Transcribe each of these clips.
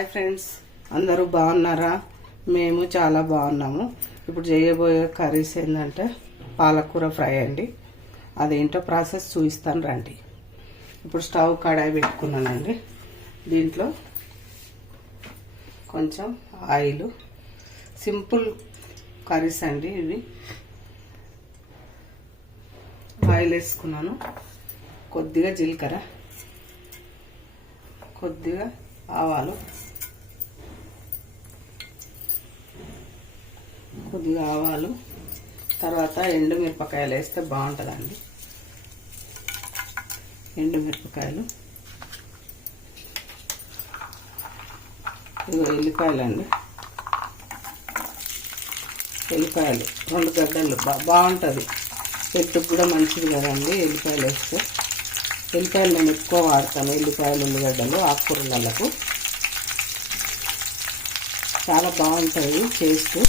Hi friends, అందరూ బాగున్నారా? మేము చాలా బాగున్నాము. ఇప్పుడు చేయబోయే కర్రీస్ ఏంటంటే పాలకూర ఫ్రై అండి. అదేంటో ప్రాసెస్ చూపిస్తాను రండి. ఇప్పుడు స్టవ్ కడాయి పెట్టుకున్నానండి. దీంట్లో కొంచెం ఆయిల్, సింపుల్ కర్రీస్ అండి ఇవి. ఆయిల్ వేసుకున్నాను, కొద్దిగా జీలకర్ర, కొద్దిగా ఆవాలు, తర్వాత ఎండుమిరపకాయలు వేస్తే బాగుంటుందండి. ఎండుమిరపకాయలు, ఇదిగో ఎల్లిపాయలు అండి. ఎల్లిపాయలు 2 గడ్డలు బాగుంటుంది, పెట్టుకు కూడా మంచిది కదండి ఎల్లిపాయలు వేస్తే. ఎల్లిపాయలు నేను ఎక్కువ వాడతాను. ఎల్లిపాయలు, ఉల్లిగడ్డలు ఆకుకూరలకు చాలా బాగుంటుంది టేస్ట్.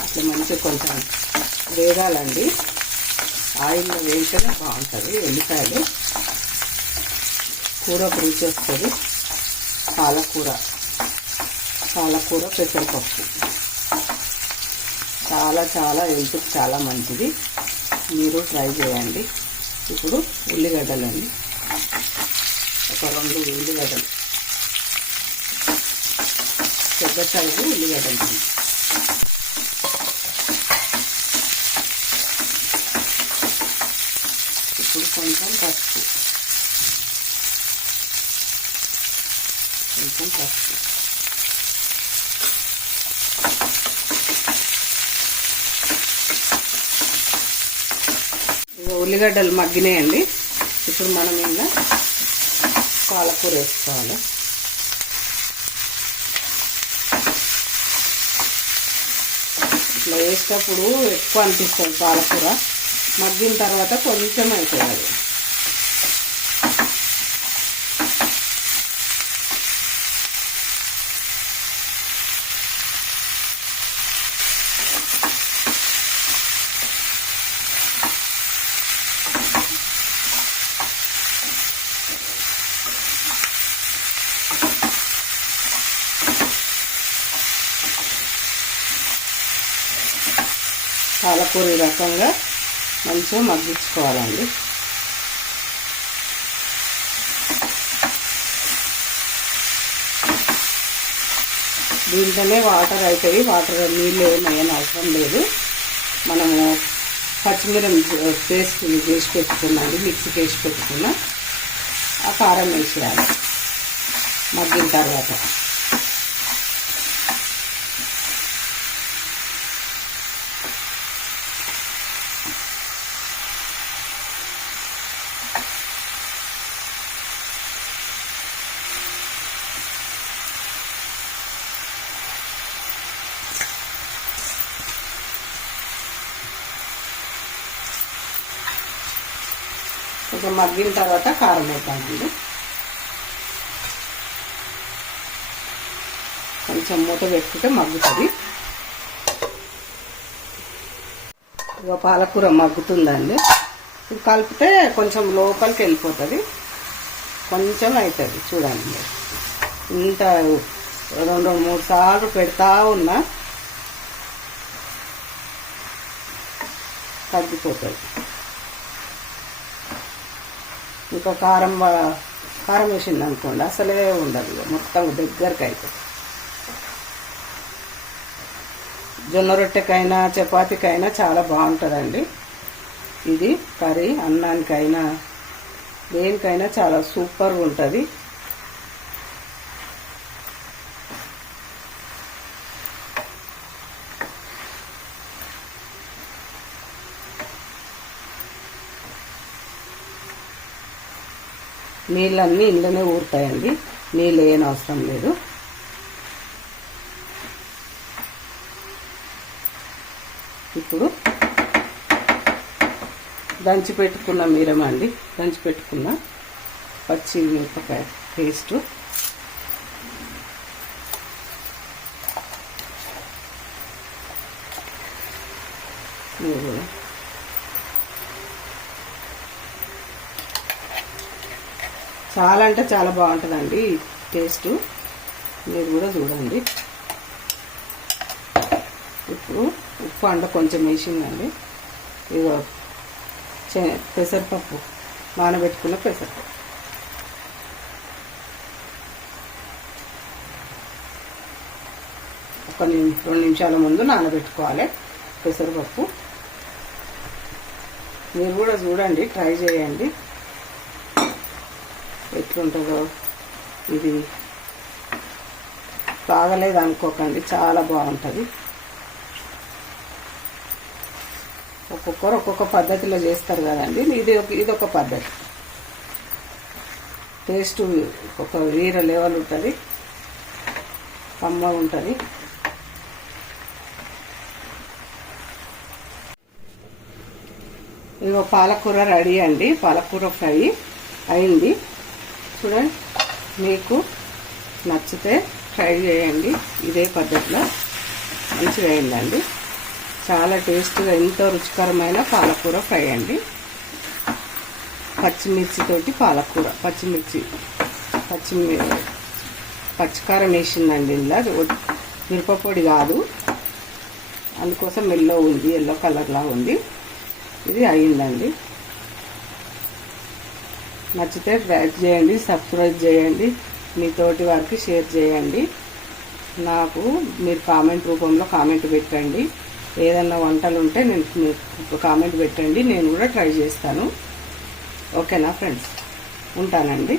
అట్లా మంచిగా కొంచెం వేగాలండి. ఆయిల్లో వేస్తేనే బాగుంటుంది. ఎల్లిపాయలు కూర రుచి వస్తుంది. పాలకూర పెసరపప్పు చాలా హెల్త్కి చాలా మంచిది. మీరు ట్రై చేయండి. ఇప్పుడు ఉల్లిగడ్డలు అండి, ఒక 2 ఉల్లిగడ్డలు, పెద్ద సైజు ఉల్లిగడ్డలు. ఇప్పుడు కొంచెం పసుపు, ఉల్లిగడ్డలు మగ్గినాయండి. ఇప్పుడు మనం ఇలా పాలకూర వేసుకోవాలి. ఇట్లా వేసేటప్పుడు ఎక్కువ అనిపిస్తుంది పాలకూర, మగ్గిన తర్వాత కొంచెం అవుతుంది. పాలకూర ఈ రకంగా మంచిగా మగ్గించుకోవాలండి. దీంట్లోనే వాటర్ అవుతాయి. నీళ్ళు ఏమైనా అవసరం లేదు. మనము పచ్చిమిరపకాయ పేస్ట్ చేసి పెట్టుకున్నాండి, మిక్సీకి వేసి పెట్టుకున్నా. ఆ కారం వేసేయాలి మగ్గిన తర్వాత. కొంచెం మగ్గిన తర్వాత కారం వేద్దామండి. కొంచెం మూత పెట్టుకుంటే మగ్గుతుంది. ఇక పాలకూర మగ్గుతుందండి. ఇది కలిపితే కొంచెం లోపలికి వెళ్ళిపోతుంది. కొంచెం అవుతుంది చూడండి. ఇంత 2-3 సార్లు పెడతా ఉన్నా తగ్గిపోతుంది. ఇంకా కారం వేసింది అనుకోండి అసలే ఉండదు, మొత్తం దగ్గరికి అవుతుంది. జొన్న రొట్టెకైనా చపాతీకైనా చాలా బాగుంటుందండి ఇది కర్రీ. అన్నానికైనా దేనికైనా చాలా సూపర్గా ఉంటుంది. నీళ్ళన్నీ ఇంట్లోనే ఊరుతాయండి, నీళ్ళు ఏం అవసరం లేదు. ఇప్పుడు దంచి పెట్టుకున్న మిరప అండి, దంచి పెట్టుకున్న పచ్చి మిరపకాయ పేస్టు. చాలా అంటే చాలా బాగుంటుందండి ఈ టేస్ట్, మీరు కూడా చూడండి. ఇప్పుడు ఉప్పు అండ కొంచెం వేసిందండి. ఇదిగో పెసరపప్పు, నానబెట్టుకున్న పెసరపప్పు. ఒక 2 నిమిషాల ముందు నానబెట్టుకోవాలి పెసరపప్పు. మీరు కూడా చూడండి, ట్రై చేయండి ఎట్లుంటుందో. ఇది బాగలేదు అనుకోకండి, చాలా బాగుంటుంది. ఒక్కొక్కరు ఒక్కొక్క పద్ధతిలో చేస్తారు కదండి, ఇదొక పద్ధతి. టేస్ట్ ఒక వేరే లెవెల్ ఉంటుంది, కమ్మగా ఉంటుంది. ఇదిగో పాలకూర రెడీ అండి. పాలకూర ఫ్రై అయింది. చూడండి, మీకు నచ్చితే ట్రై చేయండి. ఇదే పద్ధతిలో మంచిగా అయిందండి. చాలా టేస్ట్గా, ఎంతో రుచికరమైన పాలకూర ఫ్రై అండి. పచ్చిమిర్చితోటి పాలకూర, పచ్చికారం వేసిందండి. ఇందులో మిరపపొడి కాదు, అందుకోసం ఎల్లో కలర్లా ఉంది. ఇది అయిందండి. నచ్చితే లైక్ చేయండి, సబ్స్క్రైబ్ చేయండి, మీ తోటి వారికి షేర్ చేయండి. నాకు మీరు కామెంట్ రూపంలో కామెంట్ పెట్టండి. ఏదన్నా వంటలు ఉంటే నేను కామెంట్ పెట్టండి, నేను కూడా ట్రై చేస్తాను. ఓకేనా ఫ్రెండ్స్, ఉంటానండి.